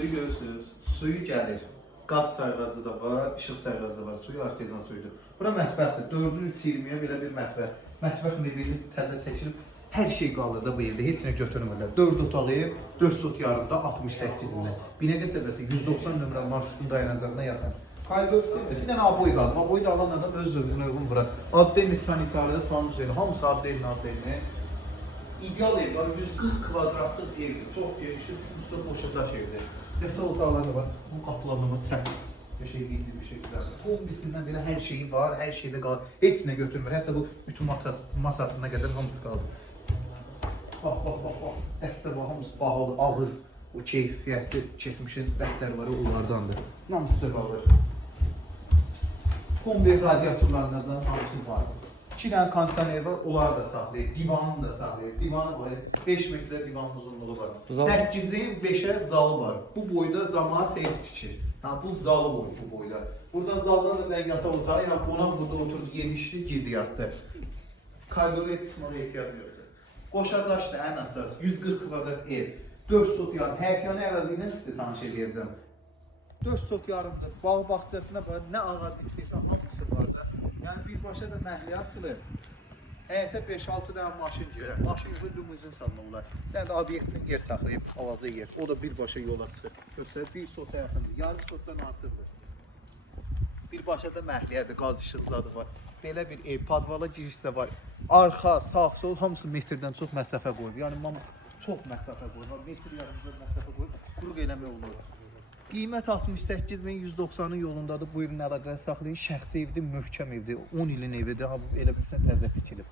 suyu görürsünüz. Suyu gəlir. Qaz sayğacı da var, işıq sayğacı da var. Suyu artezan suyudur. Bura mətbəxdir. 4-3 20-yə belə bir mətbəx. Mətbəx mebeli təzə çəkilib. Hər şey qalır da bu evdə. Heç nə götürmürlər. 4 otaq ev, 4 sot yarımda 68 min. Binəqə səbəsi 190 nömrə marşrutun dayanacağına yaxın. Koridor sistemdir. Bir dənə aboy qaldı. Aboyu da alan adam öz zövqünə uyğun vurar. Addenli sanitarlı, sanuzeli, hamısı addenli. İdeal ev var, 140 kvadratlıq evdir. Çox genişdir, üstü boşadaş evdir. Yatak otaqları da var. Bu qapılarına çək. Bir şey qeydi, bir şey güzeldir. Kombisindən belə hər şeyi var, hər şeydə qalır. Heç nə götürmür. Hətta bu bütün masasına qədər hamısı qalır. Bax. Dəstə var, hamısı bağlı, ağır. O keyfiyyətli, keçmişin dəstləri var, onlardandır. Hamısı da qalır. Kombi radiatorlarından hamısı var. 2 dənə kondisioner var, onları da saxlayır. Divanını da saxlayır. Divanı var, 5 metre divanın uzunluğu var. 8'in 5'e zalı var. Bu boyda camaat ev tikir. Bu zalı boyu bu boyda. Buradan zaldan da yatak otağı, yani qonaq burada oturdu, yemişdi, girdi yatdı. Koridora yetişməyə ehtiyac yoxdur. Qoşadaşdır ən əsas, 140 kvadrat ev. 4 sot yarım, həyətyanı ərazi ilə sizə tanış edəcəm. 4 sot yarımdır, bağ bağçasına var, nə ağac istəyirsən, hamısı var da. Yəni birbaşa da məhliyə açılır. Həyətə 5-6 dənə maşın girir. Maşın yığır, limuzin salma olar. Yəni də obyektin yer saxlayıb, avaza yer. O da birbaşa yola çıxır. Göstərir, 1 sota yaxındır, yarım sotdan artırdır. Birbaşa da məhliyyədir, qaz işıqları var. Belə bir ev, padvala giriş də var. Arxa, sağ, sol hamısı metrdən çox məsafə qoyub. Yəni çox məsafə qoyub. Metr yarımda məsafə qoyub, quruq eləmək olur. Qiymət 68.190'ın yolundadır. Buyurun əlaqə saxlayın. Şəxsi evdir, möhkəm evdir. 10 ilin evidir. Elə bilsən təzə tikilib.